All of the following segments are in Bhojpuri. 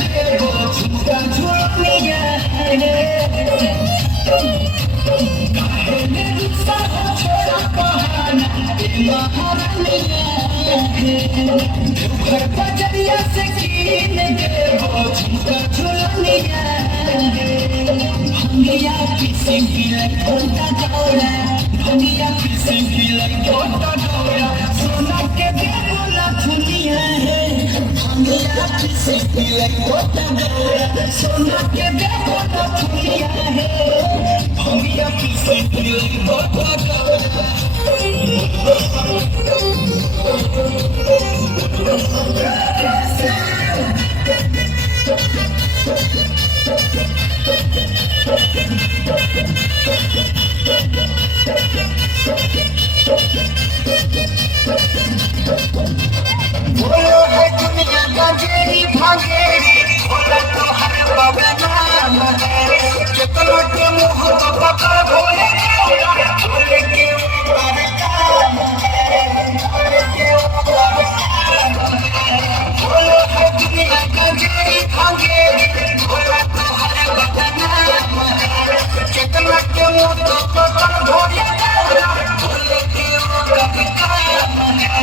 देबो झुमका झुलनिया रे काहे ने गुस्सा हो छोड़ा बहाना महारानिया घर बजरिया से कीन देबो झुमका झुलनिया भंगिया किसी की लग होता गौरा भंगिया किसी की लग होता गौरा सोना के देबो ना दुनिया है भंगिया किसी की लग होता गौरा सोना के देबो ना दुनिया है भंगिया किसी की लग होता गौरा बोलो है दुनिया का जेरी भागेरी बोला तो हर बाबा नाम है कितना के मुंह तो पकड़ भोले भोले के ऊपर काम है भोले के ऊपर बोलो है दुनिया का जेरी भागेरी बोला तो हर बाबा नाम है कितना के मुंह तो पकड़ भोले भोले के ऊपर काम है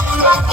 Sono